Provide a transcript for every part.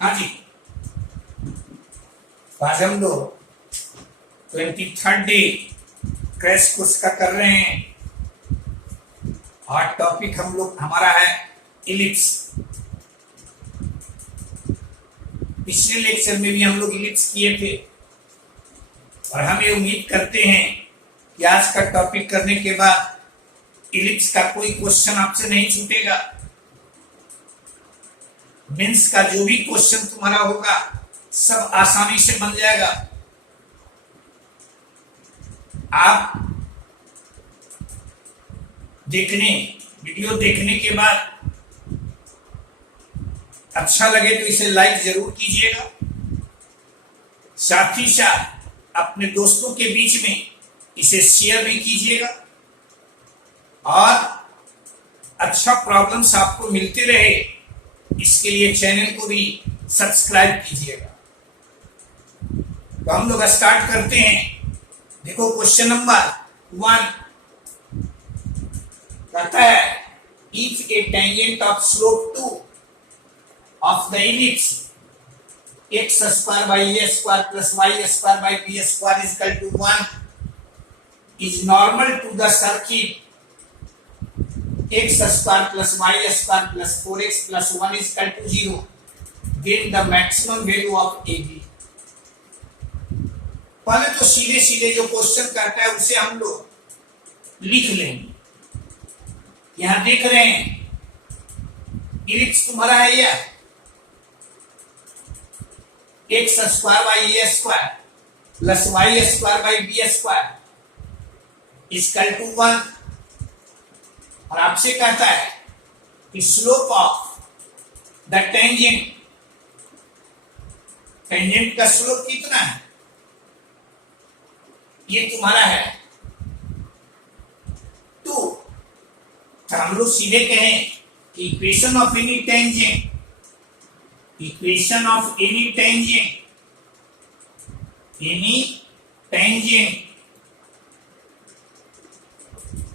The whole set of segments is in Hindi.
हाँ जी, आज हम लोग 23rd डे क्रैश कोर्स का कर रहे हैं और टॉपिक हम लोग हमारा है इलिप्स। पिछले लेक्चर में भी हम लोग इलिप्स किए थे और हम ये उम्मीद करते हैं कि आज का टॉपिक करने के बाद इलिप्स का कोई क्वेश्चन आपसे नहीं छूटेगा। मेंस का जो भी क्वेश्चन तुम्हारा होगा सब आसानी से बन जाएगा। आप वीडियो देखने के बाद अच्छा लगे तो इसे लाइक जरूर कीजिएगा। साथ ही साथ अपने दोस्तों के बीच में इसे शेयर भी कीजिएगा और अच्छा प्रॉब्लम्स आपको मिलते रहे इसके लिए चैनल को भी सब्सक्राइब कीजिएगा। तो हम लोग स्टार्ट करते हैं। देखो क्वेश्चन नंबर 1 कहता है if a tangent of slope 2 of the ellipse x square by a square plus y square by b square is equal to 1 is normal to the circle x square plus y square plus 4x plus 1 is equal to 0, then the maximum value of AB। पहले तो सीधे सीधे जो क्वेश्चन करता है उसे हम लोग लिख लेंगे। यहां देख रहे हैं इलिप्स तुम्हारा है यह x square by a square plus y square by b square is equal to 1 और आपसे कहता है कि स्लोप ऑफ द टेंजेंट का स्लोप कितना है, ये तुम्हारा है 2। तो हम लोग सीधे कहें कि equation of any tangent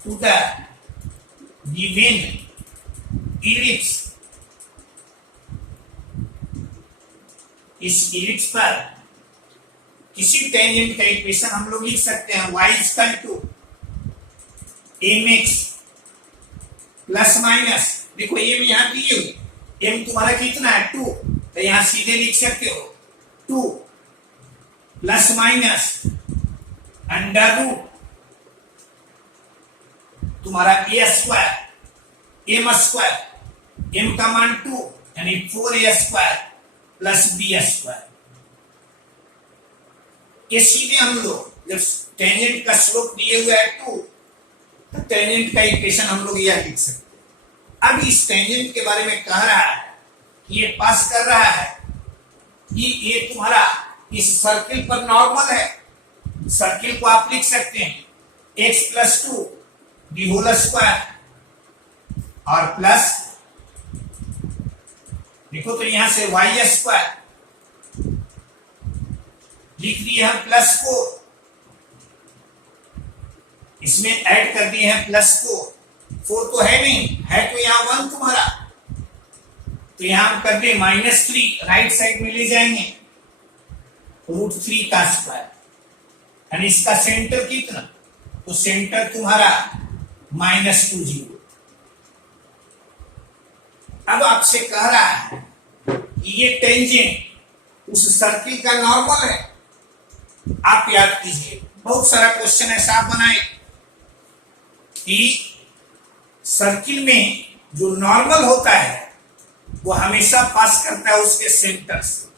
to the given ellipse, इस इलिप्स पर किसी टेंजेंट का इक्वेशन हम लोग लिख सकते हैं y equal to mx plus minus. देखो ये भी यहां दिए हुए m तुम्हारा कितना है 2, तो यहां सीधे लिख सकते हो 2 प्लस माइनस अंडर रूट तुम्हारा a square m square m का मान 2 यानी 4a square plus b square. ये सीधे हम लोग जब टेंजेंट का स्लोप दिए हुए है 2 तो टेंजेंट का इक्वेशन हम लोग यह लिख सकते हैं। अब इस टेंजेंट के बारे में कह रहा है कि ये पास कर रहा है कि ये तुम्हारा इस सर्किल पर नॉर्मल है। सर्किल को आप लिख सकते हैं x plus 2 the whole square और प्लस देखो तो यहां से y स्क्वायर लिख दिए हैं प्लस 4, इसमें ऐड कर दिए हैं प्लस 4 तो है नहीं है तो यहां 1 तुम्हारा, तो यहां हम कर दे -3 राइट साइड में ले जाएंगे √3 का स्क्वायर यानी इसका सेंटर कितना, तो सेंटर तुम्हारा -2 0। अब आपसे कह रहा है कि ये टेंजेंट उस सर्किल का नॉर्मल है। आप याद कीजिए बहुत सारा क्वेश्चन ऐसा बनाए कि सर्किल में जो नॉर्मल होता है वो हमेशा पास करता है उसके सेंटर से।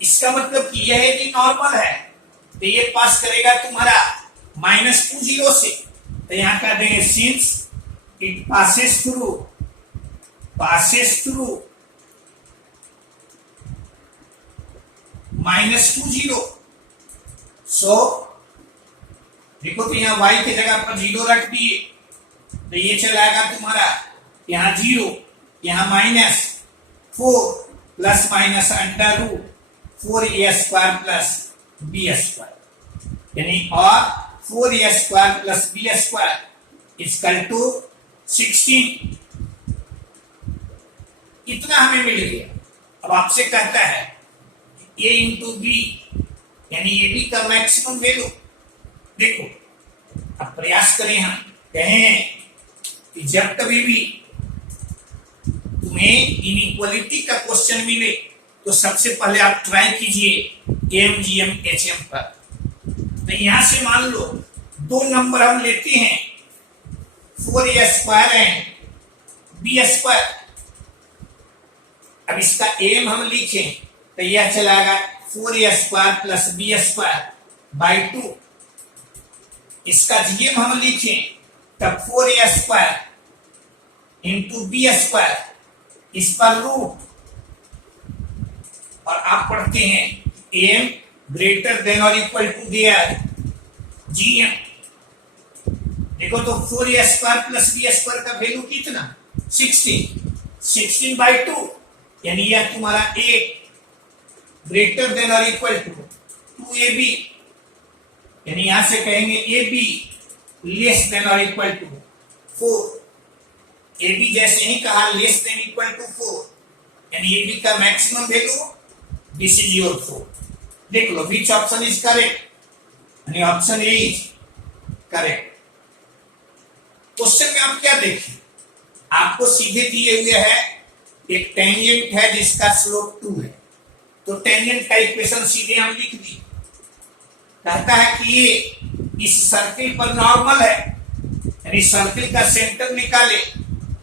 इसका मतलब कि यह है कि नॉर्मल है तो ये पास करेगा तुम्हारा -2 0 से, तो यहां कर देंगे सिंस इट पासेस थ्रू -2 0, सो देखो तो यहाँ y के जगह पर 0 रख दिए तो ये चलाएगा तुम्हारा यहाँ 0 यहाँ -4 plus minus under root 4a square plus b square यानी और 4a square plus b square equal to 16। इतना हमें मिल गया। अब आपसे कहता है a इंटू बी यानी ए बी का मैक्सिमम वैल्यू। देखो अब प्रयास करें, हम कहें कि जब कभी भी तुम्हें इनइक्वालिटी का क्वेश्चन मिले तो सबसे पहले आप ट्राई कीजिए एमजीएम एचएम पर। तो यहां से मान लो दो नंबर हम लेते हैं 4a square and B square. अब इसका एम हम लिखें तो यह चलाएगा 4a square plus B square by 2। इसका जीएम हम लिखें तब 4a square into B square, इस पर रूट, और आप पढ़ते हैं एम ग्रेटर देन और इक्वल टू देयर जीएम। देखो तो 4a square plus B square का वैल्यू कितना 16 बाई 2 यानी यह तुम्हारा a ग्रेटर देन और इक्वल टू 2ab, यानी यहां से कहेंगे ab लेस देन और इक्वल टू 4। ab जैसे ही कहा लेस देन इक्वल टू 4 यानी ab का maximum value this is your 4। देख लो विच ऑप्शन इज करेक्ट, यानी option A is correct. Question में आप क्या देखें, आपको सीधे दिए हुए है एक टेंजेंट है जिसका स्लोप 2 है, तो टेंजेंट का इक्वेशन सीधे हम लिख दी। कहता है कि ये इस सर्किल पर नॉर्मल है, यानी सर्किल का सेंटर निकाले,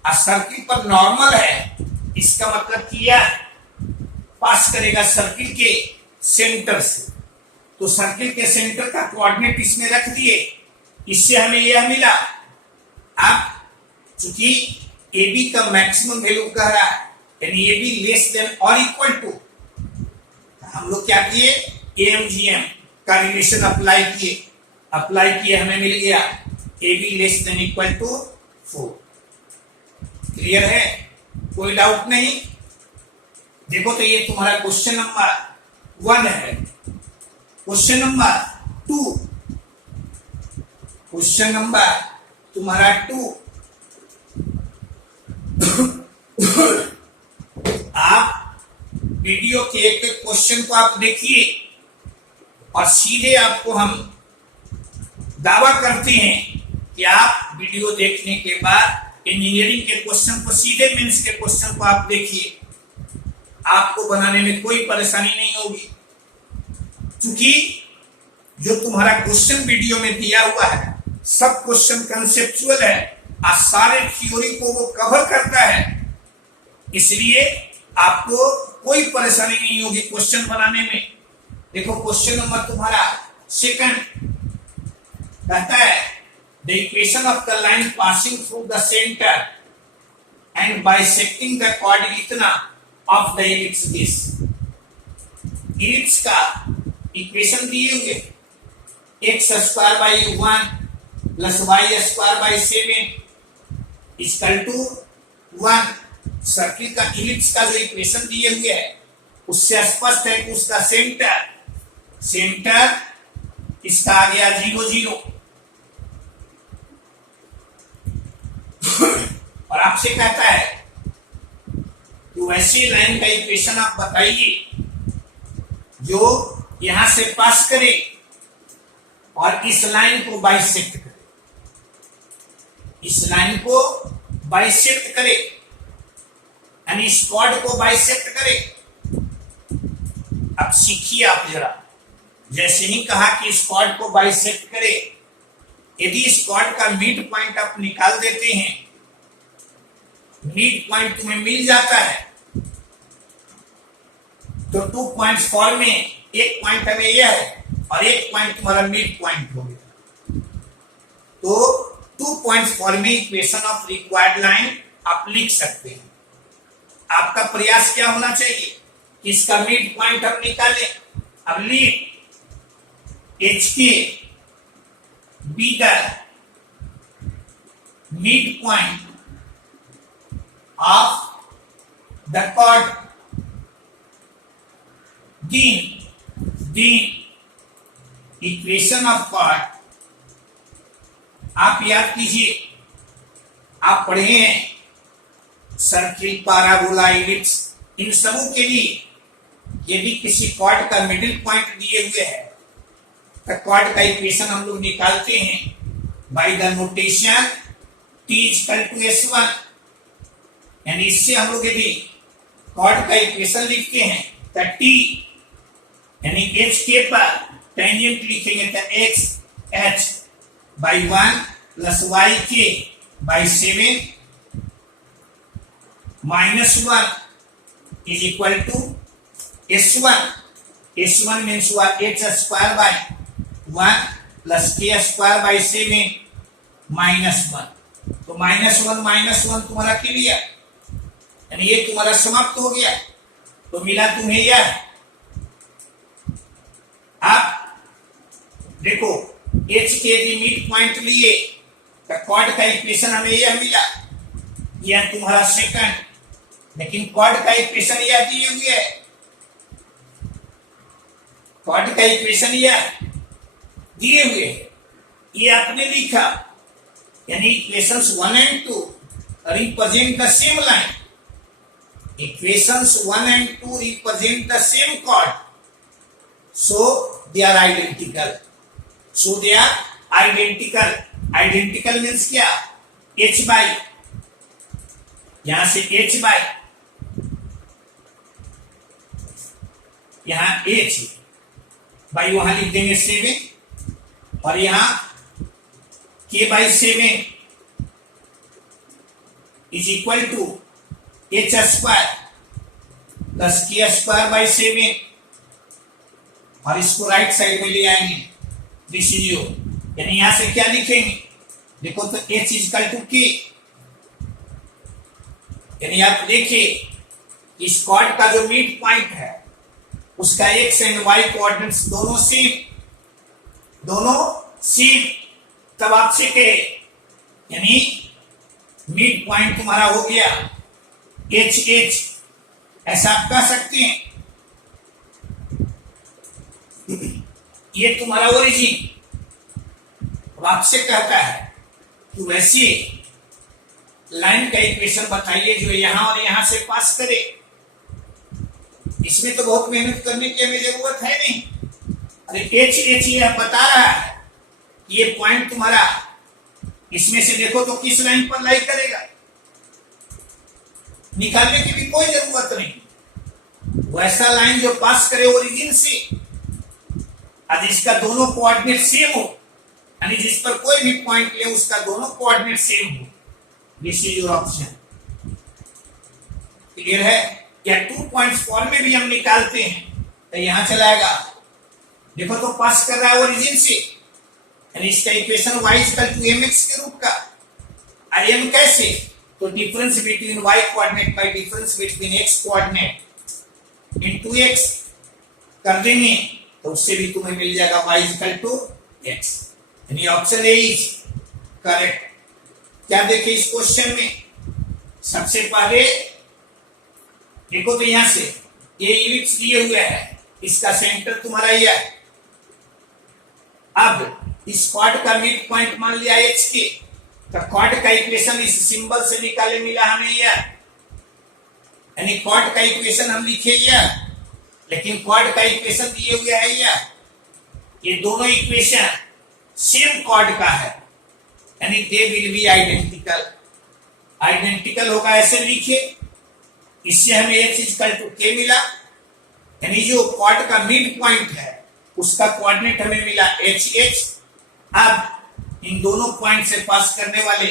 और सर्किल पर नॉर्मल है इसका मतलब कि यह पास करेगा सर्किल के सेंटर से। तो सर्किल के सेंटर का कोऑर्डिनेट इसमें रख दिए, इससे हमें यह मिला। अब चूंकि ए बी का मैक्सिमम वैल्यू कह रहा है यानी ए बी लेस देन और इक्वल टू, हम लोग क्या किए एएमजीएम का रिलेशन अप्लाई किए, हमें मिल गया A B less than equal to 4। Clear है, कोई डाउट नहीं। देखो तो ये तुम्हारा क्वेश्चन नंबर 1 है। क्वेश्चन नंबर 2, क्वेश्चन नंबर तुम्हारा 2 आप वीडियो के एक क्वेश्चन को आप देखिए और सीधे आपको हम दावा करते हैं कि आप वीडियो देखने के बाद इंजीनियरिंग के क्वेश्चन को सीधे मेंस के क्वेश्चन को आप देखिए, आपको बनाने में कोई परेशानी नहीं होगी। क्योंकि जो तुम्हारा क्वेश्चन वीडियो में दिया हुआ है सब क्वेश्चन कंसेप्चुअल है और सारे थ्योरी को वो कवर करता है, इसलिए आपको कोई परेशानी नहीं होगी क्वेश्चन बनाने में। देखो क्वेश्चन नंबर तुम्हारा 2 कहता है the equation of the line passing through the centre and bisecting the coordinate of the ellipse this. Ellipse का इक्वेशन दिए हुए x square by 1 plus y square by 7 equal to 1। Circle का इलिप्स का जो इक्वेशन दिए हुए है उससे स्पष्ट है कि उसका सेंटर इसका आ गया 0 0। और आपसे कहता है कि वैसी लाइन का इक्वेशन आप बताइए जो यहां से पास करे और इस लाइन को बाइसेक्ट करे, इस लाइन को बाइसेक्ट करे यानी इस कॉर्ड को बाइसेक्ट करे। अब सीखिए आप जरा, जैसे ही कहा कि इस कॉर्ड को बाइसेक्ट करे, यदि इस कॉर्ड का मिड पॉइंट आप निकाल देते हैं, मिड पॉइंट तुम्हें मिल जाता है तो 2 पॉइंट्स फॉर्म में एक पॉइंट हमें यह है और एक पॉइंट तुम्हारा मिड पॉइंट हो गया, तो 2 पॉइंट्स फॉर्म में इक्वेशन ऑफ रिक्वायर्ड लाइन आप लिख सकते हैं। आपका प्रयास क्या होना चाहिए कि इसका मिड पॉइंट हम निकालें। अब लिख H K be the midpoint of the chord the equation of chord. आप याद कीजिए, आप पढ़े हैं सर्किल, पाराबोला, इलिप्स, इन सबों के लिए यदि किसी कॉर्ड का मिडिल पॉइंट दिए हुए है तो कॉर्ड का इक्वेशन हम लोग निकालते हैं by the notation t equal to s1, यानी इससे हम लोग यदि कॉर्ड का इक्वेशन लिखते हैं तो t यानी h के पर टेंजेंट लिखेंगे तो x h by 1 plus y k by 7 minus 1 is equal to s1 means हुआ h square by 1 plus k square by 7 minus 1। तो माइनस वन तुम्हारा क्लियर, यानी ये तुम्हारा समाप्त हो गया। तो मिला तुम्हें यह, आप देखो h के यदि मिड पॉइंट लिए तो कॉर्ड का इक्वेशन हमें यह मिला, यह तुम्हारा सेकंड। लेकिन कॉर्ड का इक्वेशन यह दिए हुए है, कॉर्ड का इक्वेशन यह दिए हुए है, ये आपने लिखा, यानी equations 1 and 2 represent the same line. Equations 1 and 2 represent the same chord, so they are identical. Identical means क्या? h by, यहां से h by, यहां h by वहां लिख देंगे 7 और यहां k by 7 is equal to h square plus k square by 7 और इसको राइट साइड में ले आएंगे डिसीजो, यानी यहां से क्या लिखेंगे? देखो तो h इक्वल टू k, यानी आप देखिए इस कॉर्ड का जो मिड पॉइंट है उसका x एंड y कोऑर्डिनेट्स दोनों सेम। तब आपसे कहे यानी मिड पॉइंट तुम्हारा हो गया एच एच, ऐसा आप कह सकते हैं। ये तुम्हारा ओरिजिन। अब आपसे कहता है कि वैसे लाइन का इक्वेशन बताइए जो यहां और यहां से पास करे। इसमें तो बहुत मेहनत करने की हमें जरूरत है नहीं। अरे एच एच यह बता रहा है ये पॉइंट तुम्हारा इसमें से देखो तो किस लाइन पर लाई करेगा, निकालने की भी कोई जरूरत नहीं। वैसा लाइन जो पास करे ओरिजिन से, आज इसका दोनों कोऑर्डिनेट सेम हो, यानी जिस पर कोई भी पॉइंट ले उसका दोनों कोऑर्डिनेट सेम हो। This is your option. Clear है? या 2 पॉइंट्स फॉर्म में भी हम निकालते हैं तो यहां चलाएगा। देखो तो पास कर रहा है ओरिजिन से, यानी इसका equation y equal to mx के रूप का। और m कैसे? तो difference between y coordinate by difference between x coordinate into x कर देंगे तो उससे भी तुम्हें मिल जाएगा y इक्वल टू x, यानी ऑप्शन ए इज करेक्ट। क्या देखें इस क्वेश्चन में? सबसे पहले देखो तो यहां से ये इलिप्स दिए हुए है, इसका सेंटर तुम्हारा यह है। अब इस कॉर्ड का मिड पॉइंट मान लिया h के, तो कॉर्ड का इक्वेशन इस सिंबल से निकाले मिला हमें यह, यानी कॉर्ड का इक्वेशन हम लिखे यह, लेकिन कॉर्ड का इक्वेशन दिए हुए है यह। ये दोनों इक्वेशन सेम कॉर्ड का है, यानी they will be identical. Identical होगा ऐसे लिखे, इससे हमें h इक्वल टू k मिला, यानी जो कॉर्ड का मिड पॉइंट है उसका कोऑर्डिनेट हमें मिला h h। अब इन दोनों पॉइंट से पास करने वाले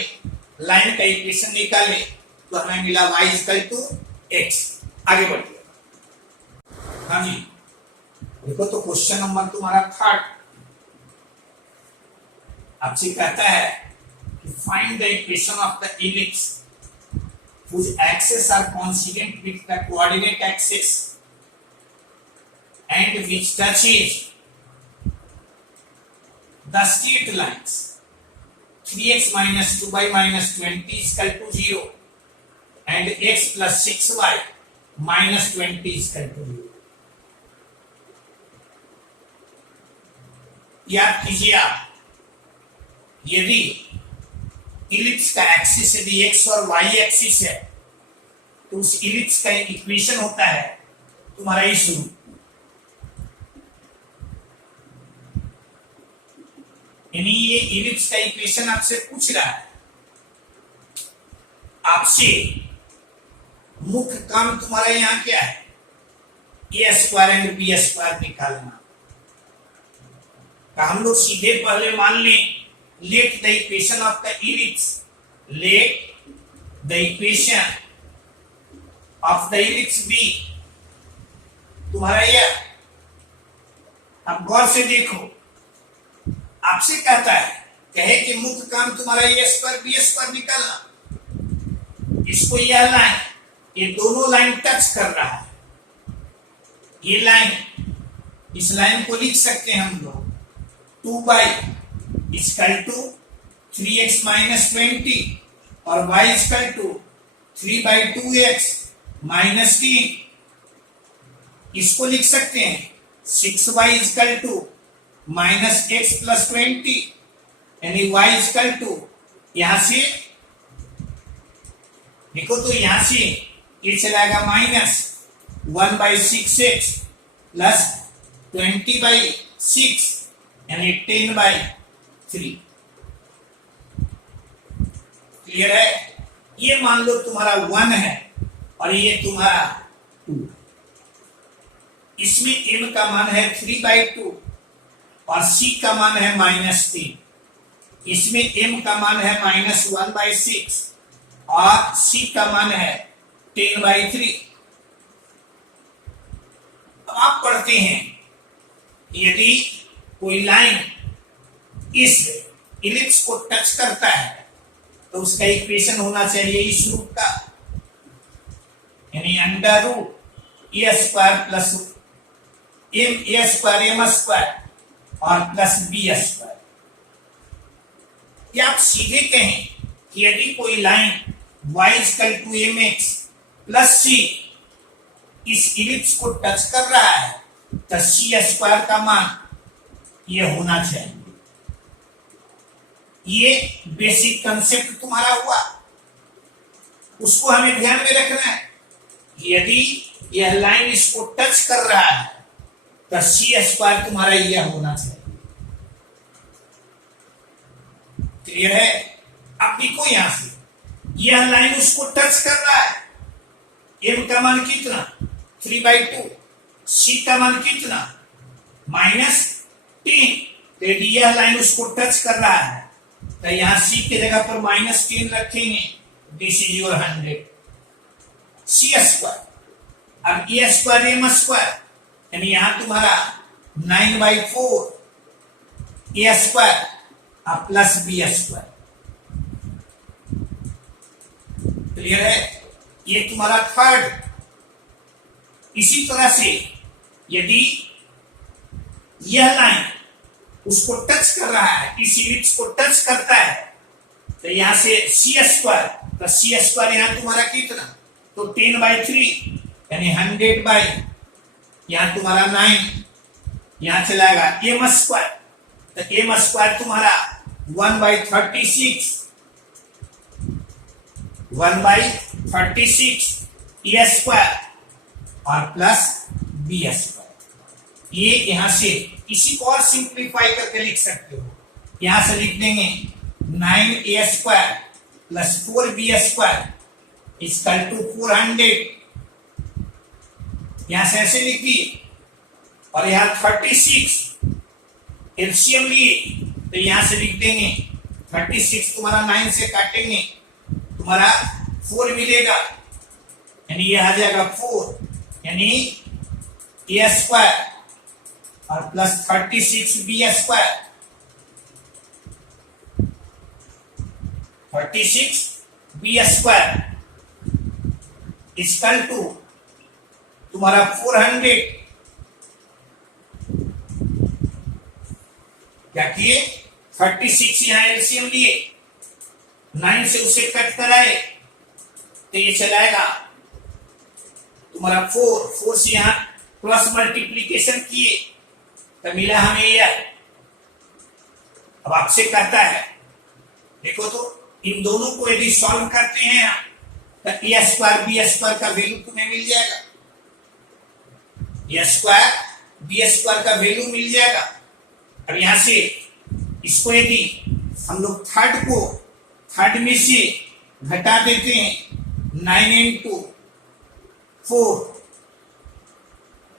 लाइन का इक्वेशन निकाले तो हमें मिला y इक्वल टू x। आगे बढ़िए। हाँ जी, देखो तो क्वेश्चन नंबर तुम्हारा 3 आपसे कहता है कि find the equation of the ellipse whose axes are coincident with the coordinate axis and which touches the straight lines 3x minus 2y minus 20 is equal to 0 and x plus 6y minus 20 is equal to 0। याद कीजिए आप, यदि इलिप्स का एक्सिस यदि x और y एक्सिस है तो उस इलिप्स का इक्वेशन होता है तुम्हारा इस रूप, यानी ये इलिप्स का इक्वेशन आपसे पूछ रहा है। आपसे मुख्य काम तुम्हारा यहाँ क्या है, A square and B square निकालना। तो हम लोग सीधे पहले मान लें, let the equation of the ellipse, let the equation of the ellipse be तुम्हारा यह। अब गौर से देखो, आपसे कहता है, कहे कि मुख्य काम तुम्हारा ए स्क्वायर बी स्क्वायर निकालना। इसको यह लाइन, ये दोनों लाइन टच कर रहा है, ये लाइन, इस लाइन को लिख सकते हैं हम लोग 2 by equal to 3x minus 20 और y equal to 3 by 2x minus 3। इसको लिख सकते हैं 6y equal to minus x plus 20, यानी y इक्वल टू, यहां से देखो तो यहां से ये चलाएगा minus 1 by 6x plus 20 by 6, यानी 10 बाई 3। क्लियर है? ये मान लो तुम्हारा 1 है और ये तुम्हारा 2। इसमें m का मान है 3 बाई 2 और c का मान है माइनस 3। इसमें m का मान है माइनस 1 बाई 6 और c का मान है 10 बाई 3। अब आप पढ़ते हैं, यदि कोई लाइन इस इलिप्स को टच करता है तो उसका इक्वेशन होना चाहिए इस रूप का, यानी under root A square plus M A square M square और प्लस बी स्क्वायर। या आप सीधे कहें कि यदि कोई line y equal to M X plus C इस इलिप्स को टच कर रहा है तो सी स्क्वायर का मान ये होना चाहिए। ये बेसिक कंसेप्ट तुम्हारा हुआ, उसको हमें ध्यान में रखना है। यदि यह लाइन इसको टच कर रहा है तो सी स्क्वायर तुम्हारा यह होना चाहिए। क्लियर है? अब देखो यहां से यह लाइन उसको टच कर रहा है, एम का मान कितना 3 बाई 2, सी का मान कितना माइनस 3। तो यदि यह लाइन उसको टच कर रहा है तो यहां सी की जगह पर माइनस 3 रखेंगे, this is your 100 C square. अब ए स्क्वायर एम स्क्वायर, यानी यहां तुम्हारा 9 बाई 4 ए स्क्वायर और प्लस बी स्क्वायर। क्लियर है? ये तुम्हारा थर्ड। इसी तरह से यदि यह लाइन उसको टच कर रहा है, इस इलिप्स को टच करता है तो यहां से सी स्क्वायर प्लस सी स्क्वायर यहां तुम्हारा कितना, तो 10 बाई 3 यानी 100 बाई, यहां तुम्हारा 9, यहां चलाएगा एम स्क्वायर, तो एम स्क्वायर तुम्हारा 1 बाई 36, 1 बाई 36 ए स्क्वायर और प्लस बी स्क्वायर। ये यहां से इसी को और सिंप्लीफाई करके लिख सकते हो। यहां से लिख देंगे 9 A square plus 4 B square equal to 400। यहां से ऐसे लिख दिए और यहां 36 एलसीएम लिए तो यहां से लिख देंगे 36 तुम्हारा 9 से काटेंगे तुम्हारा 4 मिलेगा, यानी ये आ जाएगा 4, यानी ए स्क्वायर और plus 36 B square, 36 B square equal to तुम्हारा 400। क्या किए, 36 यहां एलसीएम लिए, 9 से उसे कट कराए तो ये चलाएगा तुम्हारा 4 से यहां क्रॉस मल्टीप्लीकेशन किए तो मिला हमें यह। अब आपसे कहता है, देखो तो इन दोनों को यदि सॉल्व करते हैं तो ए स्क्वायर बी स्क्वायर का वैल्यू तुम्हें मिल जाएगा, ए स्क्वायर बी स्क्वायर का वैल्यू मिल जाएगा। अब यहां से इसको यदि हम लोग थर्ड में से घटा देते हैं 9 into 4,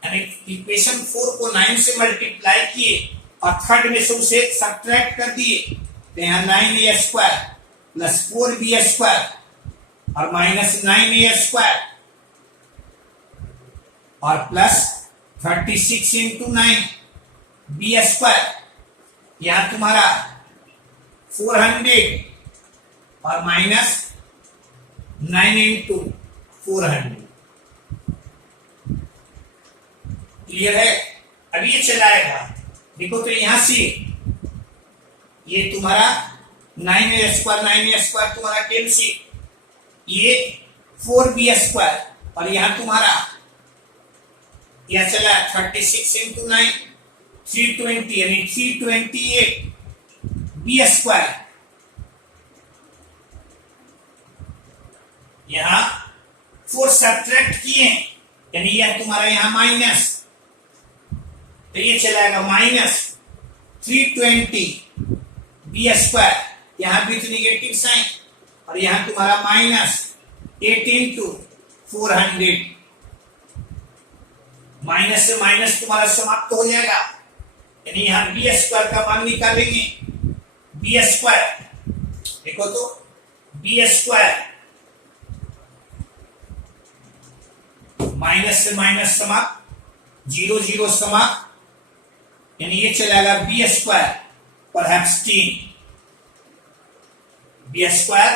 यानी इक्वेशन 4 को 9 से मल्टीप्लाई किए और थर्ड में से उसे सब्ट्रैक्ट कर दिए, तो यहाँ 9a square plus 4b square और माइनस 9a स्क्वायर और प्लस 36 into 9 b स्क्वायर, यहां तुम्हारा 400 और माइनस 9 into 400। क्लियर है? अब ये चलाएगा, देखो तो यहां से ये तुम्हारा 9a स्क्वायर तुम्हारा कैंसिल, ये 4b स्क्वायर और यहां तुम्हारा यह चला 36 into 9 320 यानी 328 b स्क्वायर, यहां 4 सब्ट्रैक्ट किए यानी यह तुम्हारा यहां माइनस, तो ये चलाएगा माइनस 320 बी स्क्वायर, यहां भी नेगेटिव साइन और यहां तुम्हारा माइनस 8 into 400, माइनस से माइनस तुम्हारा समाप्त हो जाएगा, यानी यहां बी स्क्वायर का मान निकालेंगे, बी स्क्वायर देखो तो बी स्क्वायर माइनस से माइनस समाप्त, 0 0 समाप्त, यानी ये चलेगा B square perhaps 10, B square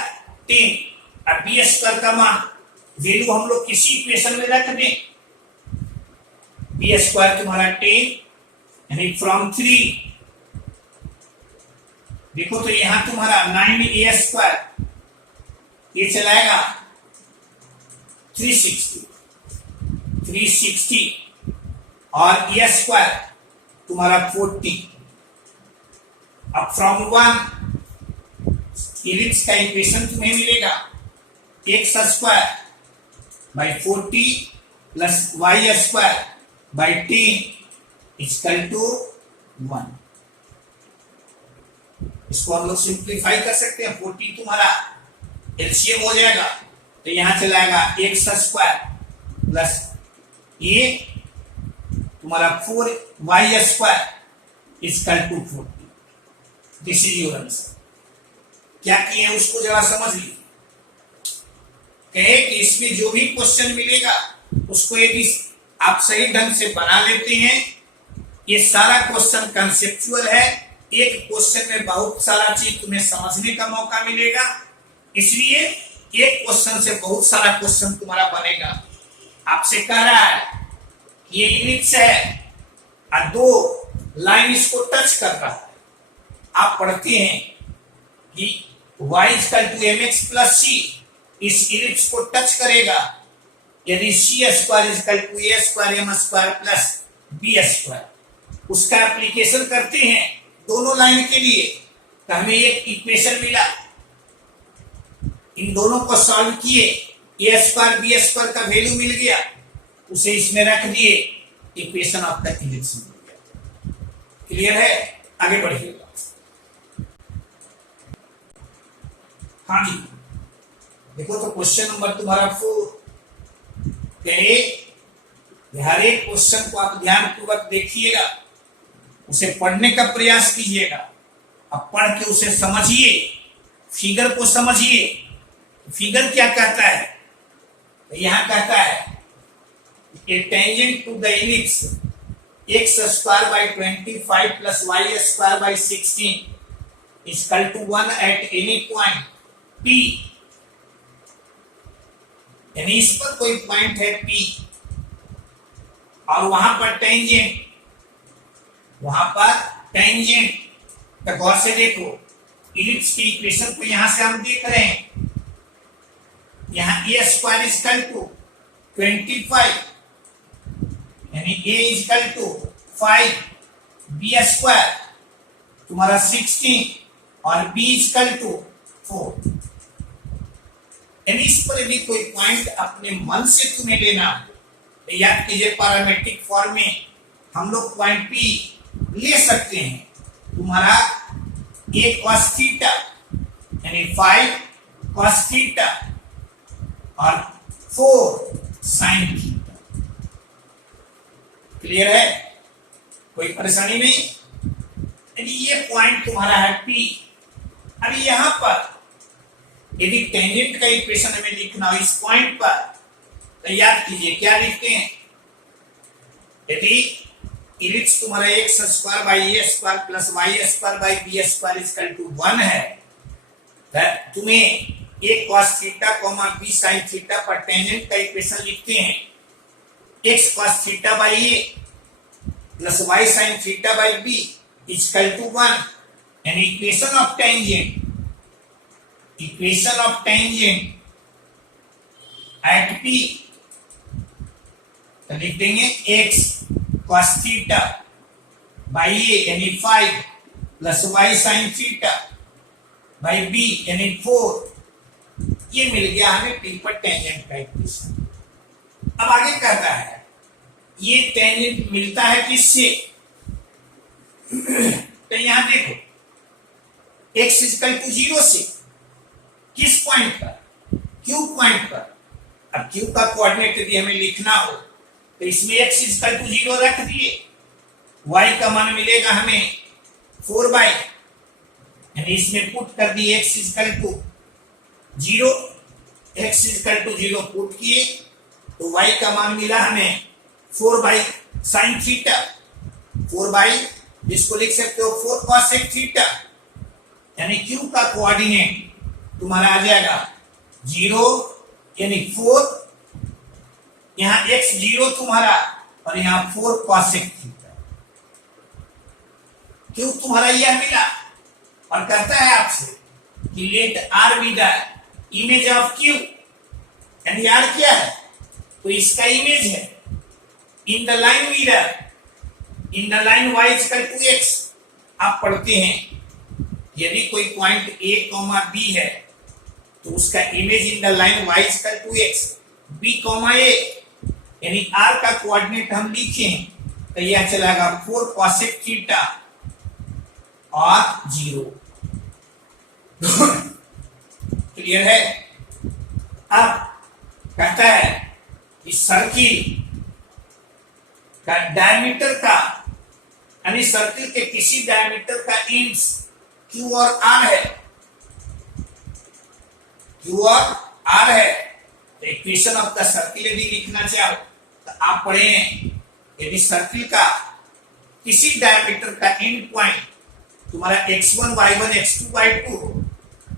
10। अब बी स्क्वायर का मान वैल्यू हम लोग किसी इक्वेशन में रख दें, बी स्क्वायर तुम्हारा 10 यानी फ्रॉम 3, देखो तो यहां तुम्हारा 9a स्क्वायर ये चलाएगा 360 और ए स्क्वायर तुम्हारा 40। अब फ्रॉम 1 इलिप्स का इक्वेशन तुम्हें मिलेगा X square by 40 plus Y square by 10 equal to 1। इसको हम लोग सिंप्लीफाई कर सकते हैं, 40 तुम्हारा एलसीएम हो जाएगा, तो यहां चलाएगा एक्स स्क्वायर प्लस ये तुम्हारा 4y square equal to 40। This is your answer. क्या किए उसको जरा समझ लीजिए। कहे कि इसमें जो भी क्वेश्चन मिलेगा उसको यदि आप सही ढंग से बना लेते हैं, ये सारा क्वेश्चन कंसेप्चुअल है, एक क्वेश्चन में बहुत सारा चीज तुम्हें समझने का मौका मिलेगा, इसलिए एक क्वेश्चन से बहुत सारा क्वेश्चन तुम्हारा बनेगा। आपसे कह रहा है कि ये इलिप्स है और दो लाइन इसको टच कर रहा है, आप पढ़ते हैं कि y equal to mx plus c इस इलिप्स को टच करेगा यदि c square equal to a square m square plus b square, उसका एप्लीकेशन करते हैं दोनों लाइन के लिए, तो हमें एक इक्वेशन मिला, इन दोनों को सॉल्व किए, ए स्क्वायर बी स्क्वायर का वैल्यू मिल गया, उसे इसमें रख दिए, इक्वेशन ऑफ द इलिप्स मिल गया। क्लियर है? आगे बढ़िएगा। हाँ जी, देखो तो क्वेश्चन नंबर तुम्हारा 4 कहे, हर एक क्वेश्चन को आप ध्यान पूर्वक देखिएगा, उसे पढ़ने का प्रयास कीजिएगा, अब पढ़ के उसे समझिए, फिगर को समझिए। फिगर क्या कहता है? तो यहां कहता है a tangent to the ellipse X square by 25 plus Y square by 16 equal to 1 at any point P, यानी इस पर कोई पॉइंट है P और वहां पर टेंजेंट तो गौर से देखो, इलिप्स की इक्वेशन को यहां से हम देख रहे हैं, यहां ए स्क्वायर इक्वल टू 25 यानी ए इक्वल टू 5, बी स्क्वायर तुम्हारा 16 और बी इक्वल टू 4। यानी इस पर यदि कोई पॉइंट अपने मन से तुम्हें लेना तो याद कीजिए पैरामेट्रिक फॉर्म में हम लोग पॉइंट पी ले सकते हैं। तुम्हारा a cos थीटा यानी 5 cos थीटा और 4 sin थीटा। क्लियर है, कोई परेशानी नहीं। यानी ये पॉइंट तुम्हारा है P। अब यहां पर यदि टेंजेंट का इक्वेशन हमें लिखना हो इस पॉइंट पर तो याद कीजिए क्या लिखते हैं। यदि इलिप्स तुम्हारा x square by a square plus y square by b square equal to 1 है तो तुम्हें a cos theta b sin theta पर टेंजेंट का इक्वेशन लिखते हैं x cos theta by a plus y sin theta by b equal to 1 यानी equation of tangent at p तो लिख देंगे x cos theta by a यानी 5 plus y sin theta by b यानी 4। ये मिल गया हमें p पर टेंजेंट का इक्वेशन। अब आगे कहता है ये टेंजेंट मिलता है किससे तो यहां देखो x इक्वल टू 0 से किस पॉइंट पर q पॉइंट पर। अब q का कोऑर्डिनेट यदि हमें लिखना हो तो इसमें x इक्वल टू 0 रख दिए, y का मान मिलेगा हमें 4 यानी इसमें पुट कर दिए x equal to 0, x equal to 0 put किए तो y का मान मिला हमें 4 sin थीटा, 4 जिसको लिख सकते हो 4 cos थीटा। यानी q का कोऑर्डिनेट तुम्हारा आ जाएगा 0 यानी 4, यहां x 0 तुम्हारा और यहां 4 cos थीटा। q तुम्हारा यह मिला और कहता है आपसे कि let r be the image of q। यानी r क्या है तो इसका इमेज है in the line mirror in the line y equal to x। आप पढ़ते हैं यदि कोई पॉइंट a, b है तो उसका image in the line y equal to x, b, a यानी r का कोऑर्डिनेट हम लिखें तो यह चलेगा 4 cos थीटा और 0। क्लियर है। अब कहता है कि सर्किल का डायमीटर का यानी सर्किल के किसी डायमीटर का इंच Q और R है, Q और R है तो इक्वेशन ऑफ द सर्किल यदि लिखना चाहो तो आप पढ़े यदि सर्किल का किसी डायमीटर का एंड पॉइंट तुम्हारा x1 y1 x2 y2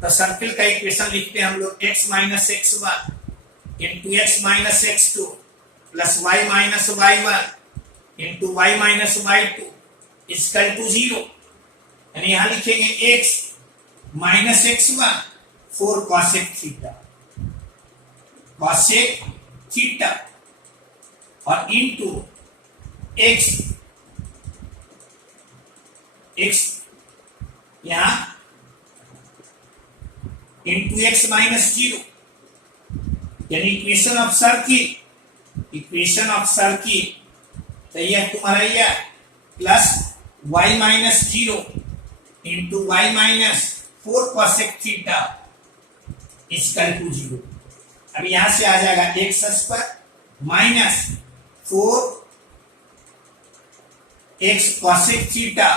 तो सर्किल का इक्वेशन लिखते हैं हम लोग x minus x1 into x minus x2 plus y minus y1 into y minus y2 equal to 0। यानी यहां लिखेंगे x minus x1 4 cos theta और इंटू x यहां इंटू x माइनस 0 यानी इक्वेशन ऑफ सर्किल तो यह तुम्हारा यह plus y minus 0 into y minus 4 cos theta equal to 0। अब यहां से आ जाएगा x square minus 4 x cos theta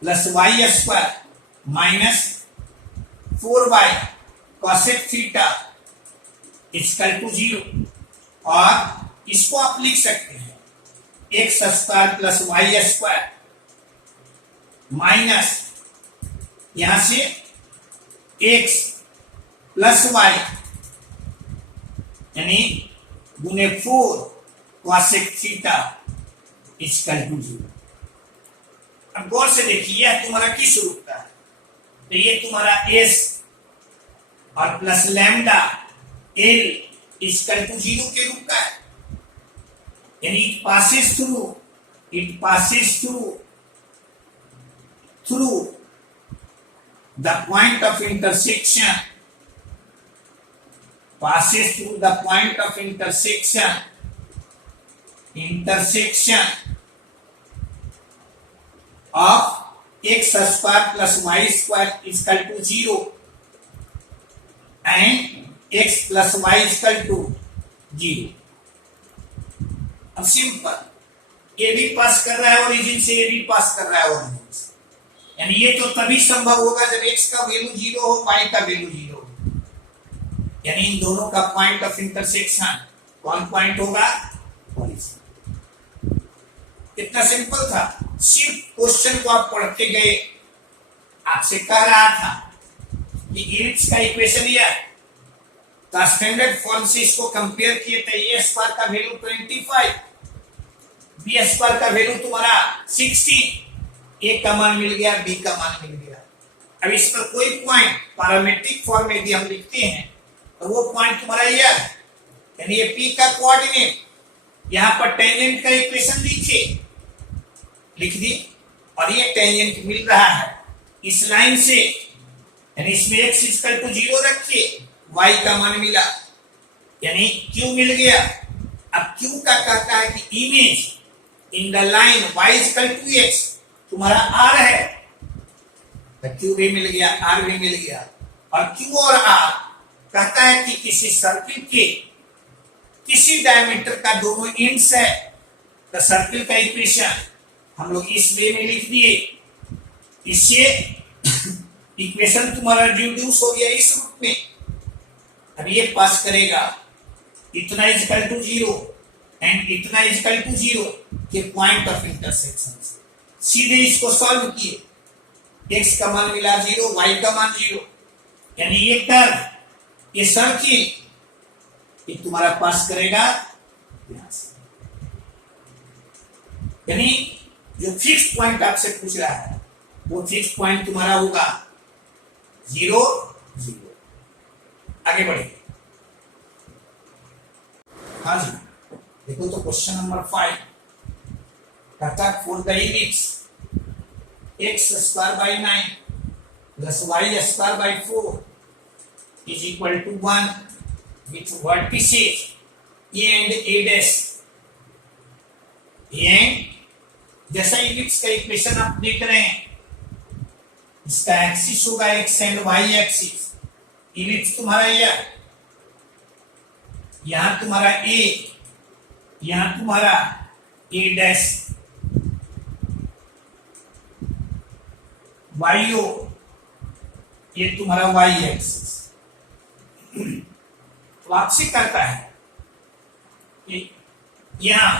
plus y square minus 4y cos theta equal to 0। और इसको आप लिख सकते हैं x square plus y square minus यहां से x प्लस y यानी गुने 4 cos थीटा इक्वल टू 0। अब गौर से देखिए यह तुम्हारा किस रूप का है तो ये तुम्हारा s और plus lambda l equal to 0 के रूप का है। यानी it passes through the point of intersection passes through the point of intersection of x square plus y square is equal to 0 and x plus y is equal to 0. अब सिंपल, ये भी पास कर रहा है ओरिजिन से, ये भी पास कर रहा है ओरिजिन से, यानी ये तो तभी संभव होगा जब x का वैल्यू 0 हो, y का वैल्यू 0 हो, यानी इन दोनों का पॉइंट ऑफ इंटरसेक्शन कौन पॉइंट होगा? ओरिजिन। कितना सिंपल था, सिर्फ क्वेश्चन को आप पढ़ के गए। आपसे कह रहा था कि इलिप्स का इक्वेशन यह, तो स्टैंडर्ड फॉर्म से इसको कंपेयर किए थे, ए स्क्वायर का वैल्यू 25, बी स्क्वायर का वैल्यू तुम्हारा 60, ए का मान मिल गया, बी का मान मिल गया। अब इस पर कोई पॉइंट पैरामीट्रिक फॉर्म में यदि हम लिखते हैं तो वो पॉइंट तुम्हारा यह, यानी ये पी का कोऑर्डिनेट, यहां पर टेंजेंट का इक्वेशन लिख दी, और ये टेंजेंट मिल रहा है इस लाइन से, यानी इसमें x इक्वल टू 0 रखिए, y का मान मिला, यानी q मिल गया। अब q का कहता है कि image in the line y equal to x, तुम्हारा r है, तो q भी मिल गया, r भी मिल गया। और q और r कहता है कि किसी सर्किल के किसी डायमीटर का दोनों एंड्स है, तो सर्किल का इक्वेशन हम लोग इस वे में लिख दिए, इससे इक्वेशन तुम्हारा रिड्यूस हो गया इस रूप में। अब ये पास करेगा इतना इज इक्वल टू 0 एंड इतना इज इक्वल टू 0 के पॉइंट ऑफ इंटरसेक्शन से सीधे इसको सॉल्व किए, x का मान मिला 0, y का मान 0, यानी ये कर्व, ये सर्किल, ये तुम्हारा पास करेगा यहां से, यानी जो फिक्स पॉइंट आपसे पूछ रहा है वो फिक्स पॉइंट तुम्हारा होगा 0 0। आगे बढ़े, हाँ जी, देखो तो क्वेश्चन नंबर 5 कहता है for the ellipse x square by 9 प्लस y square by 4 is equal to 1 with vertices a and a dash, and जैसा इलिप्स का इक्वेशन आप देख रहे हैं, इसका एक्सिस होगा x and y axis. Ellipse तुम्हारा यहां तुम्हारा a, यहां तुम्हारा a डैश, y o, ये तुम्हारा y एक्सिस। तो आपसे कहता है कि यहां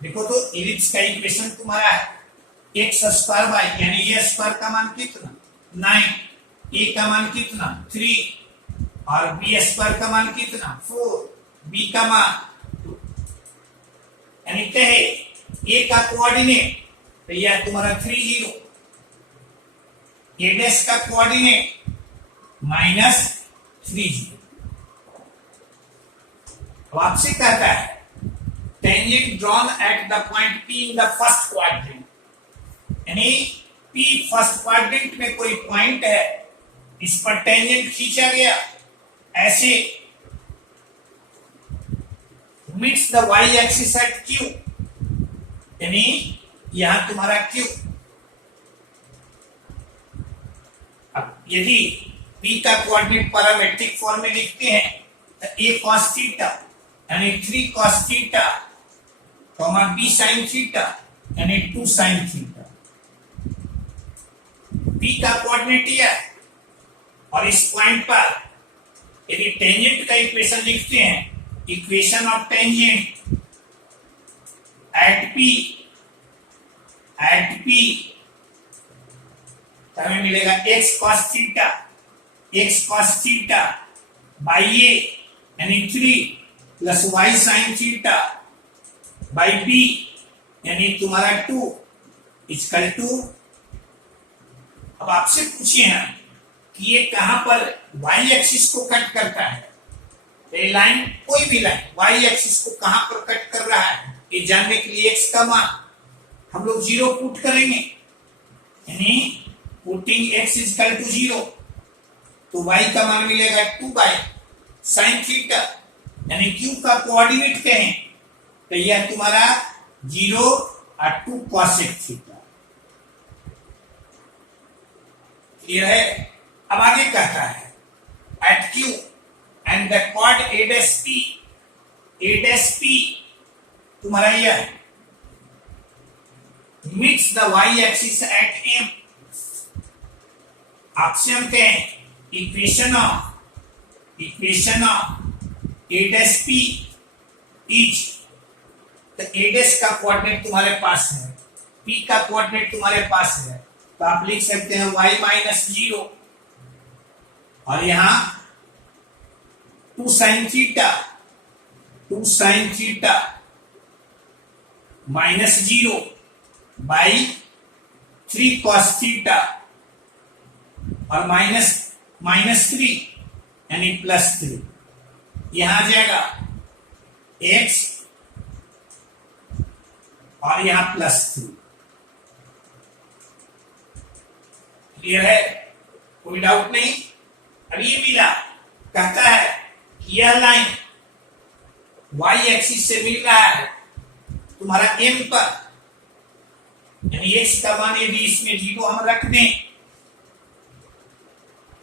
देखो तो इलिप्स का इक्वेशन तुम्हारा है x स्क्वायर बाई, यानी ये स्क्वायर का मान कितना 9, a का मान कितना 3 और b स्क्वायर का मान कितना 4, b का मान 2, यानी कहे a का कोऑर्डिनेट तो यह तुम्हारा 3 0, a डैश का कोऑर्डिनेट -3 0। तो आपसे कहता है tangent drawn at the point P in the first quadrant, यानी P फर्स्ट क्वाड्रेंट में कोई पॉइंट है, इस पर टेंजेंट खींचा गया ऐसे, meets the y axis at Q, यानी यहां तुम्हारा Q। अब यदि P का कोऑर्डिनेट पैरामेट्रिक फॉर्म में लिखते हैं तो a cos थीटा यानी 3 cos theta b sin theta यानी 2 sin थीटा, p का कोऑर्डिनेट है। और इस पॉइंट पर यदि टेंजेंट का इक्वेशन लिखते हैं, equation of tangent at p तो हमें मिलेगा x cos theta by a यानी 3 plus y sin theta by b यानी तुम्हारा 2 इक्वल टू। अब आपसे पूछे हैं कि ये कहां पर y एक्सिस को कट करता है, ये लाइन कोई भी लाइन y एक्सिस को कहां पर कट कर रहा है, ये जानने के लिए x का मान हम लोग 0 पुट करेंगे, यानी पुटिंग x इक्वल टू 0 तो y का मान मिलेगा 2/sin थीटा, यानी q का कोऑर्डिनेट कहें तो यह तुम्हारा 0 और 2 cosec थीटा। क्लियर है? अब आगे कहता है at q and the chord a'(p) तुम्हारा यह meets the y axis at m। आपसे हम कहें इक्वेशन ऑफ a'(p) इज, तो a' का कोऑर्डिनेट तुम्हारे पास है, p का कोऑर्डिनेट तुम्हारे पास है, तो आप लिख सकते हैं y-0 और यहां 2 sin theta -0 by 3 cos theta और -3 यानी +3, यहां आ जाएगा x और यहां +3। क्लियर है? कोई डाउट नहीं? अब ये मिला, कहता है कि यह लाइन y एक्सिस से मिल रहा है तुम्हारा m पर, यानी x का मान यदि इसमें 0 हम रख दें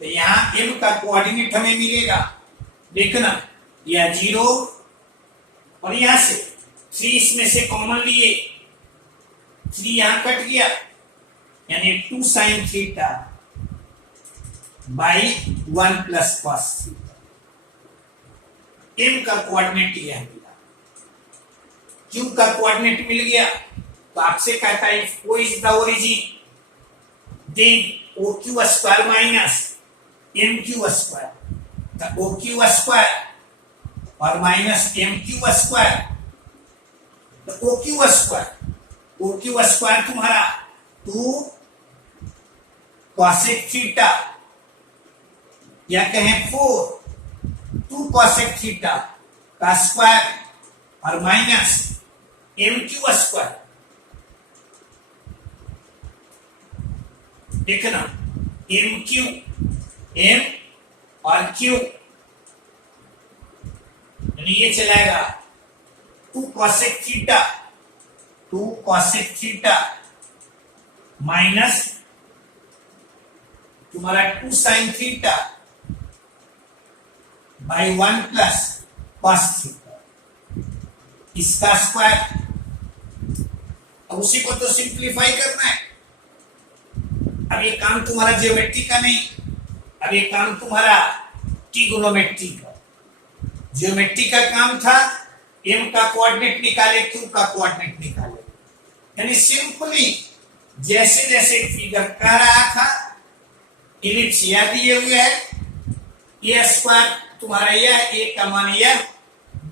तो यहां m का कोऑर्डिनेट हमें मिलेगा। देखना यह 0 और यहां से 3 इसमें से कॉमन लिए, 3 यहां कट गया, यानी 2 sin theta by 1 plus cos theta. m का कोऑर्डिनेट यह मिला, q का कोऑर्डिनेट मिल गया, तो आपसे कहता है if O is the origin then OQ square minus MQ square, तो OQ square और माइनस MQ square, तो OQ square तुम्हारा 2 cosec थीटा या कहें 2 cosec थीटा का स्क्वायर और माइनस MQ स्क्वायर। देखना M और Q, यानी ये चलाएगा 2 cosec थीटा माइनस तुम्हारा 2 sin theta by 1 plus cos theta, इसका स्क्वायर। अब उसी को तो सिंप्लीफाई करना है। अब ये काम तुम्हारा ज्योमेट्री का नहीं, अब ये काम तुम्हारा ट्रिगोनोमेट्री का। ज्योमेट्री का काम था m का कोऑर्डिनेट निकाले, q का कोऑर्डिनेट निकाले, यानी सिंपली जैसे जैसे फिगर कह रहा था, इलिप्स यह दिए हुए है, a स्क्वायर तुम्हारा यह, a का मान यह,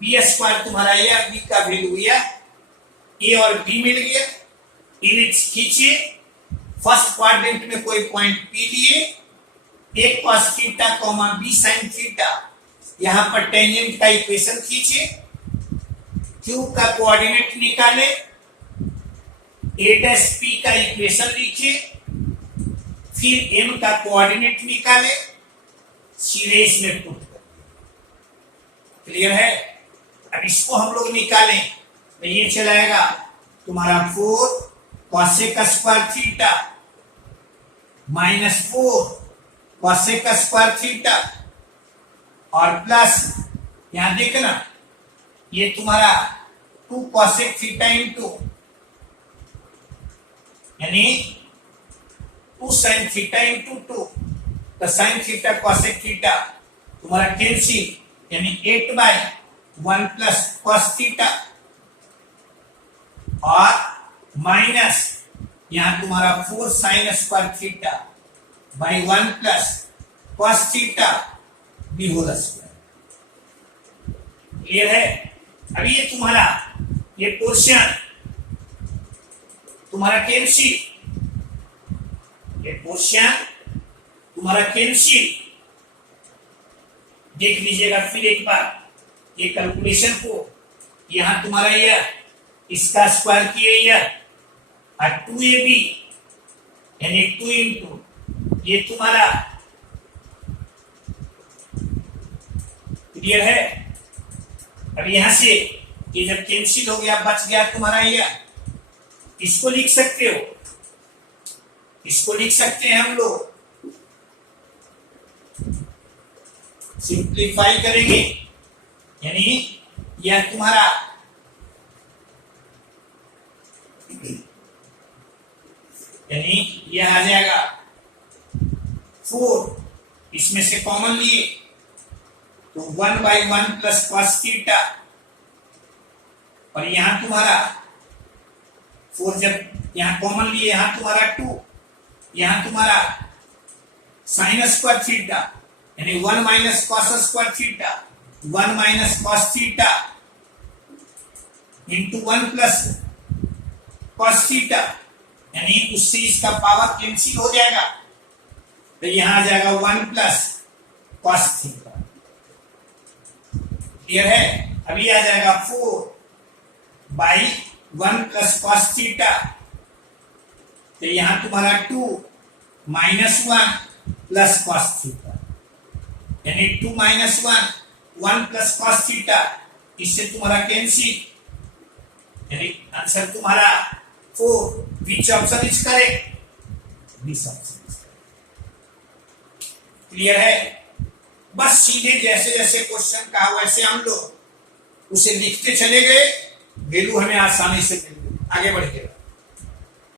b स्क्वायर तुम्हारा यह, b का वैल्यू यह, a और b मिल गया, इलिप्स खींचिए, फर्स्ट क्वाड्रेंट में कोई पॉइंट p लिए, a cos theta comma b sin theta, यहां पर टेंजेंट का इक्वेशन खींचिए, q का कोऑर्डिनेट निकाले, a'(p) का इक्वेशन लिखिए, फिर m का कोऑर्डिनेट निकाले, सीधे इसमें पुट कर। क्लियर है? अब इसको हम लोग निकालें तो ये चलाएगा तुम्हारा 4 cosec square theta minus 4 cosec square theta और प्लस यहां देखना ये तुम्हारा 2 cosec थीटा इंटू यानी 2 sin थीटा इंटू 2, तो sin थीटा cosec थीटा तुम्हारा कैंसिल, यानी 8/1 प्लस cos थीटा और माइनस यहां तुम्हारा 4 sin square theta by 1 plus cos theta the whole square. Clear है? अब ये तुम्हारा ये पोर्शन तुम्हारा कैंसिल, ये पोर्शन तुम्हारा कैंसिल। देख लीजिएगा फिर एक बार ये कैलकुलेशन को, यहां तुम्हारा यह इसका स्क्वायर किए यह और 2ab यानी 2 इंटू ये तुम्हारा क्लियर है? अब यहां से ये जब कैंसिल हो गया, बच गया तुम्हारा यह, इसको लिख सकते हो, इसको लिख सकते हैं हम लोग, सिंप्लीफाई करेंगे, यानी यह तुम्हारा यानी यह आ जाएगा 4, इसमें से कॉमन लिए तो 1/1 प्लस कॉस थीटा, और यहां तुम्हारा 4 जब यहां कॉमन लिए, यहां तुम्हारा 2, यहां तुम्हारा साइन स्क्वायर थीटा, यानी 1 minus cos square theta, 1 minus cos theta into 1 plus cos theta, यानी उससे इसका पावर कैंसिल हो जाएगा, तो यहां आ जाएगा 1 प्लस कॉस थीटा। क्लियर है? अभी आ जाएगा 4/1 प्लस कॉस थीटा, तो यहां तुम्हारा 2 माइनस 1 प्लस कॉस थीटा, यानी 2 माइनस 1 प्लस कॉस थीटा, इससे तुम्हारा कैंसिल, यानी आंसर तुम्हारा 4। Which option is correct? This option is correct. Clear है? बस सीधे जैसे जैसे क्वेश्चन कहा वैसे हम लोग उसे लिखते चले गए, वैल्यू हमें आसानी से मिल गई। आगे बढ़ गए।